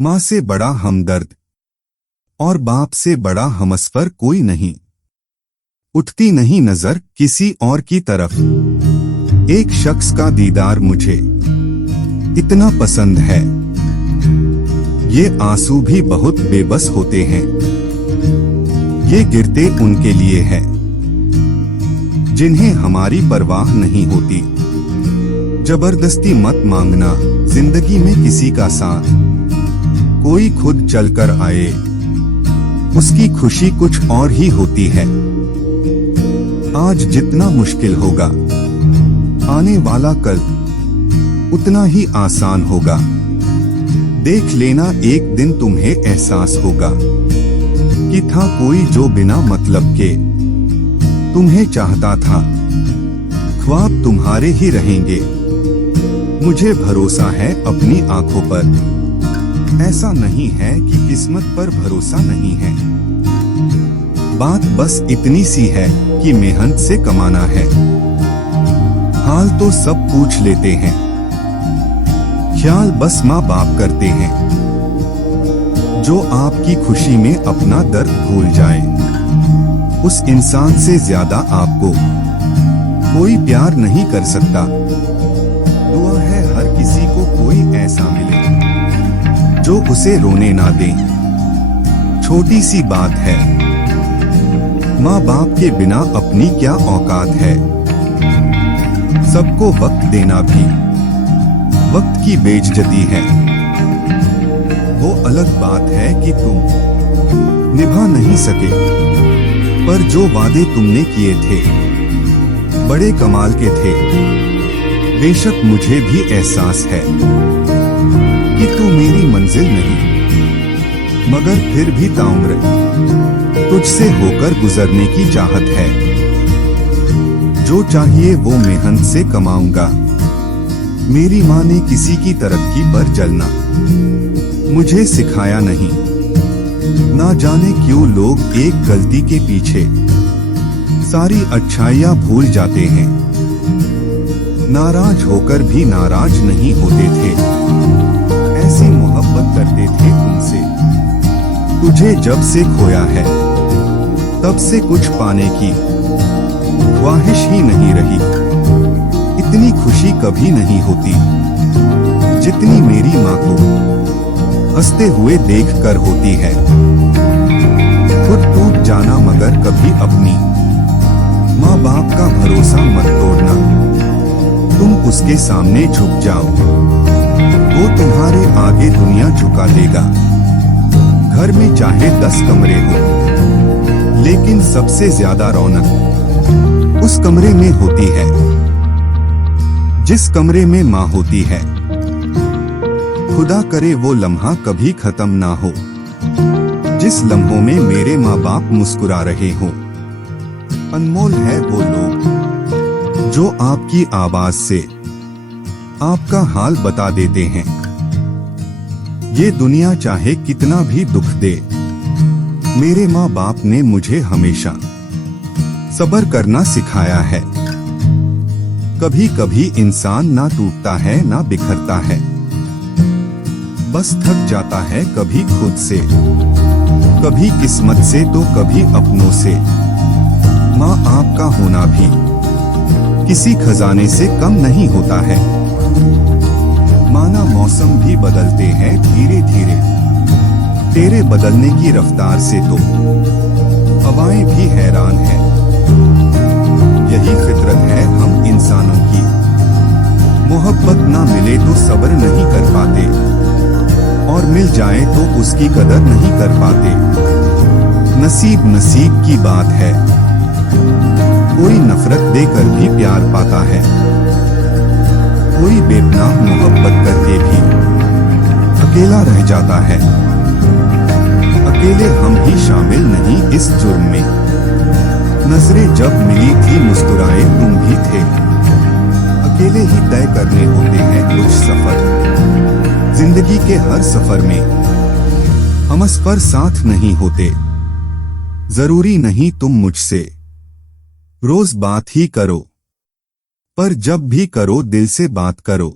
माँ से बड़ा हमदर्द और बाप से बड़ा हमसफर कोई नहीं। उठती नहीं नजर किसी और की तरफ। एक शख्स का दीदार मुझे इतना पसंद है, ये आंसू भी बहुत बेबस होते हैं। ये गिरते उनके लिए है जिन्हें हमारी परवाह नहीं होती। जबरदस्ती मत मांगना जिंदगी में किसी का साथ। कोई खुद चलकर आए, उसकी खुशी कुछ और ही होती है। आज जितना मुश्किल होगा, आने वाला कल उतना ही आसान होगा। देख लेना एक दिन तुम्हें एहसास होगा कि था कोई जो बिना मतलब के तुम्हें चाहता था। ख्वाब तुम्हारे ही रहेंगे, मुझे भरोसा है अपनी आंखों पर। ऐसा नहीं है कि किस्मत पर भरोसा नहीं है। बात बस इतनी सी है कि मेहनत से कमाना है। हाल तो सब पूछ लेते हैं, ख्याल बस माँ बाप करते हैं। जो आपकी खुशी में अपना दर्द भूल जाए, उस इंसान से ज्यादा आपको कोई प्यार नहीं कर सकता। दुआ है हर किसी को कोई ऐसा मिले जो उसे रोने ना दे। छोटी सी बात है, माँ बाप के बिना अपनी क्या औकात है। सबको वक्त देना भी वक्त की बेइज्जती है। वो अलग बात है कि तुम निभा नहीं सके, पर जो वादे तुमने किए थे बड़े कमाल के थे। बेशक मुझे भी एहसास है कि तू मेरी मंजिल नहीं, मगर फिर भी ताउम्र तुझसे होकर गुजरने की चाहत है। जो चाहिए वो मेहनत से कमाऊंगा। मेरी माँ ने किसी की तरक्की पर जलना मुझे सिखाया नहीं। ना जाने क्यों लोग एक गलती के पीछे सारी अच्छाइयाँ भूल जाते हैं। नाराज होकर भी नाराज नहीं होते थे। ऐसी मोहब्बत करते थे तुमसे। तुझे जब से खोया है, तब से कुछ पाने की ख्वाहिश ही नहीं रही। इतनी खुशी कभी नहीं होती जितनी मेरी माँ को हंसते हुए देखकर होती है। खुद टूट जाना मगर कभी अपनी माँ बाप का भरोसा मत तोड़ना। तुम उसके सामने झुक जाओ, वो तुम्हारे आगे दुनिया झुका देगा। घर में चाहे 10 कमरे हो, लेकिन सबसे ज्यादा रौनक उस कमरे में होती है जिस कमरे में माँ होती है। खुदा करे वो लम्हा कभी खत्म ना हो, जिस लम्हों में मेरे माँ बाप मुस्कुरा रहे हो। अनमोल है वो लोग जो आपकी आवाज से आपका हाल बता देते हैं। ये दुनिया चाहे कितना भी दुख दे, मेरे माँ बाप ने मुझे हमेशा सब्र करना सिखाया है। कभी कभी इंसान ना टूटता है ना बिखरता है, बस थक जाता है कभी खुद से, कभी किस्मत से तो कभी अपनों से। माँ आपका होना भी किसी खजाने से कम नहीं होता है। माना मौसम भी बदलते हैं धीरे धीरे, तेरे बदलने की रफ्तार से तो हवाएं भी हैरान हैं। यही फितरत है हम इंसानों की, मोहब्बत ना मिले तो सब्र नहीं कर पाते, और मिल जाए तो उसकी कदर नहीं कर पाते। नसीब नसीब की बात है, कोई नफरत देकर भी प्यार पाता है, कोई बेपनाह मोहब्बत करके भी अकेला रह जाता है। अकेले हम भी शामिल नहीं इस जुर्म में। नजरें जब मिली थी मुस्कुराए तुम भी थे। अकेले ही तय करने होते हैं कुछ सफर। जिंदगी के हर सफर में हमसफर साथ नहीं होते। जरूरी नहीं तुम मुझसे रोज बात ही करो, पर जब भी करो दिल से बात करो।